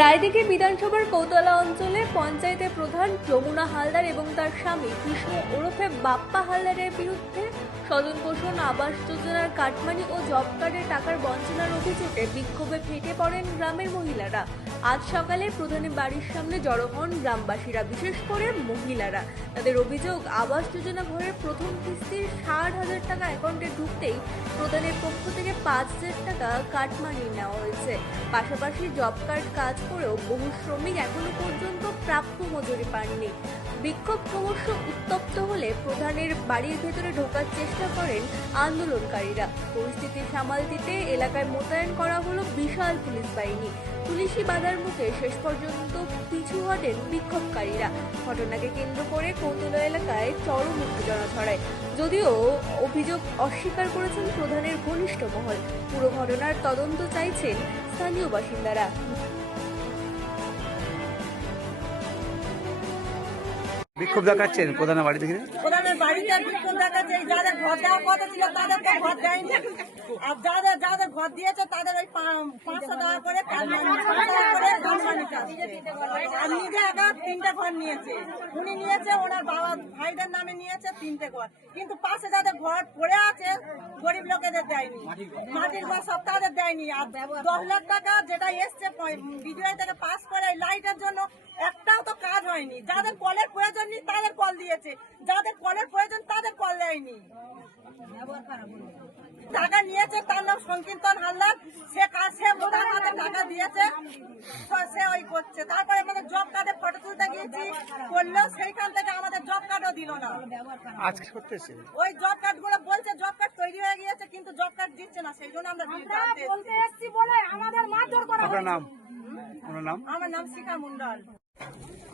রায়দিঘি বিধানসভার কৌতলা অঞ্চলে পঞ্চায়েতের প্রধান যমুনা হালদার এবং তার স্বামী কৃষ্ণ ওরফে বাপ্পা হালদারের বিরুদ্ধে স্বজন পোষণ আবাস যোজনার কাটমানি ও জব কার্ডের টাকার বঞ্চনার অভিযোগে বিক্ষোভে ফেটে পড়েন গ্রামের মহিলারা। আজ সকালে প্রধানের বাড়ির সামনে জড়ো হন গ্রামবাসীরা, বিশেষ করে মহিলারা। তাদের অভিযোগ, আবাস যোজনা ঘরের প্রথম কিস্তির 60,000 টাকা অ্যাকাউন্টে ঢুকতেই প্রধানের পক্ষ থেকে 5,000 টাকা কাটমানি নেওয়া হয়েছে। পাশাপাশি জব কার্ড কাজ করেও বহু শ্রমিক এখনো পর্যন্ত প্রাপ্য মজুরি পাননি। বিক্ষোভ ক্রমশ উত্তপ্ত হলে প্রধানের বাড়ির ভেতরে ঢোকার চেষ্টা করেন আন্দোলনকারীরা। পরিস্থিতি সামাল দিতে এলাকায় মোতায়েন করা হলো বিশাল পুলিশ বাহিনী। পুলিশি বাধার মুখে শেষ পর্যন্ত পিছু হটেন বিক্ষোভকারীরা। ঘটনাকে কেন্দ্র করে কৌতলা এলাকায় চরম উত্তেজনা ছড়ায়। যদিও অভিযোগ অস্বীকার করেছেন প্রধানের ঘনিষ্ঠ মহল। পুরো ঘটনার তদন্ত চাইছেন স্থানীয় বাসিন্দারা। বিক্ষোভ দেখাচ্ছেন প্রধানের বাড়ি থেকে? প্রধানের বাড়িতে বিক্ষোভ দেখাচ্ছে। যাদের ঘর দেওয়ার কথা ছিল তাদেরকে ঘর দেয়নি, আর যাদের ঘর দিয়েছে তাদের ওই 500 টাকা করে আর নিজে একা 3টে ঘর নিয়েছে। উনি নিয়েছে, ওনার বাবা ভাইদের নামে নিয়েছে 3টে ঘর, কিন্তু পাশে যাদের ঘর পড়ে আছে গরিব লোকেদের দেয়নি, মাটির ঘর সব তাদের দেয়নি। আর 10 লাখ টাকা যেটা এসছে বিজয় থেকে পাস করে লাইটের জন্য একটাও তো কাজ হয়নি। যাদের কলের প্রয়োজন নেই তাদের কল দিয়েছে, যাদের কলের প্রয়োজন তাদের কল দেয়নি। টাকা নিয়েছে, তার নাম সংকীর্তন হালদার, সে মোদার হাতে টাকা দিয়েছে, সে ওই করছে। তারপরে আমাদের জব কার্ডে ফটো তুলতে গিয়েছি, করলেও সেইখান থেকে আমাদের জব কার্ডও দিল না। আজকে করতেছে ওই জব কার্ড গুলো বলছে জব কার্ড তৈরি হয়ে গিয়েছে, কিন্তু জব কার্ড দিচ্ছে না। সেই জন্য আমরা বলতে এসেছি বলে আমাদের মারধর করা। আপনার নাম? আমার নাম শিখা মন্ডল।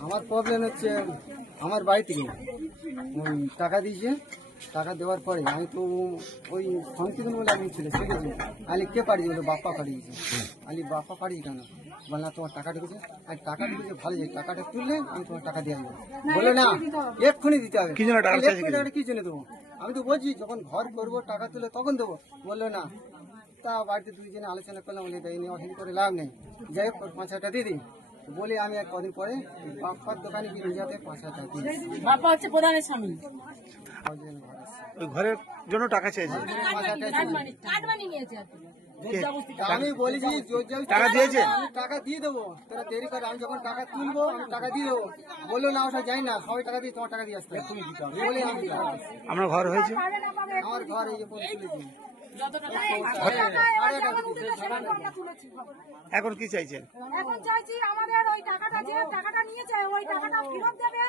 আমার প্রবলেম হচ্ছে, আমার বাড়ি থেকে ওই টাকা দিয়েছে, টাকা দেওয়ার পরে আমি তো ওই সংকীর্তন বলে আমি ছিল শিখেছি। আলি কে পাঠিয়েছে? বলে বাপ্পা পাঠিয়েছে। আলি বাপ্পা পাঠিয়েছে কেন? বল না তোমার টাকা ঢুকেছে। আর টাকা ঢুকেছে ভালো, যে টাকাটা তুললে আমি তোমার টাকা দিয়ে দেবো। বলে না, এক্ষুনি দিতে হবে। কি জন্য টাকা কি জন্য দেবো? আমি তো বলছি যখন ঘর করবো টাকা তুলে তখন দেবো। বললো না। তা বাড়িতে দুইজনে আলোচনা করলাম, বলে এই নিয়ে অসুবিধা করে লাভ নেই, যাই হোক 5,000 টাকা দিয়ে দিই বলে আমি এক কদিন পরে বাপ্পার দোকানে গিয়ে যাতে 5,000 টাকা দিই। বাপ্পা হচ্ছে প্রধানের স্বামী। ওই ঘরের জন্য টাকা চেয়েছে, আমি বলেছি টাকা দিয়েছে, আমি টাকা দিয়ে দেবো, তোরা দেরি করে, আমি যখন টাকা তুলবো আমি টাকা দিয়ে দেবো। বললো না, ওটা যাই না, সবাই টাকা দিয়ে তোমার টাকা দিয়ে আসতে বলে আমি আপনার ঘর হয়েছে? আমার ঘর এই যে তুলেছি। এখন কি চাইছেন? এখন চাইছি আমাদের ওই টাকাটা, যে টাকাটা নিয়েছে ওই টাকাটা ফেরত দেবে।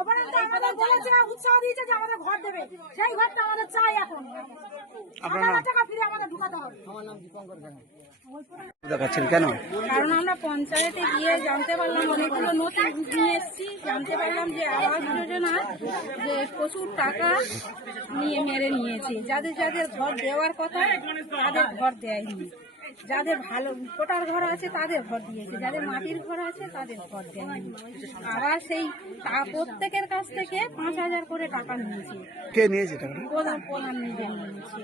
ওপরন্ত আমাদের বলেছে, উৎসাহ দিয়েছে যে আমাদের ঘর দেবে, সেই ঘরটা আমাদের চাই। এখন আপনার নাম? টাকা ফিরে আমাদের ঢুকাতে হবে। আমার নাম দীপঙ্কর গান। দেখাচ্ছেন কেন? কারণ আমরা পঞ্চায়েতে গিয়ে জানতে পারলাম, অনেকগুলো নথি নিয়ে এসেছি, জানতে পারলাম যে আবাস যোজনা যে প্রচুর টাকা নিয়ে মেরে নিয়েছে। যাদের যাদের ঘর দেওয়ার কথা তাদের ঘর দেয়নি, যাদের ভালো কোটার ঘর আছে তাদের ঘর দিয়েছে, যাদের মাটির ঘর আছে তাদের ঘর দেয়নি। আবার সেই প্রত্যেকের কাছ থেকে 5,000 করে টাকা নিয়েছে। কে নিয়েছে টাকা? প্রধান নিজে নিয়েছে।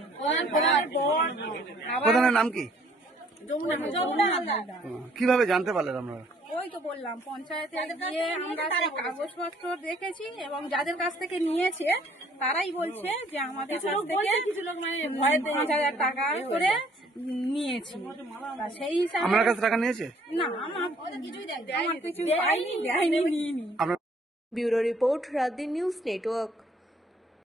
প্রধানের নাম কি? যমুনা হালদার। কিভাবে জানতে পারলেন আপনারা? ওই তো বললাম, পঞ্চায়েতে গিয়ে আমরা সেই কাগজপত্র দেখেছি, এবং যাদের কাছ থেকে নিয়েছে তারাই বলছে যে আমাদের কাছ থেকে 5,000 টাকা করে নিয়েছি। সেই হিসাবে আপনার কাছে টাকা নিয়েছে? না, আমার কিছু পাইনি, দেয়নি, নিইনি। Bureau report, রাতদিন news network.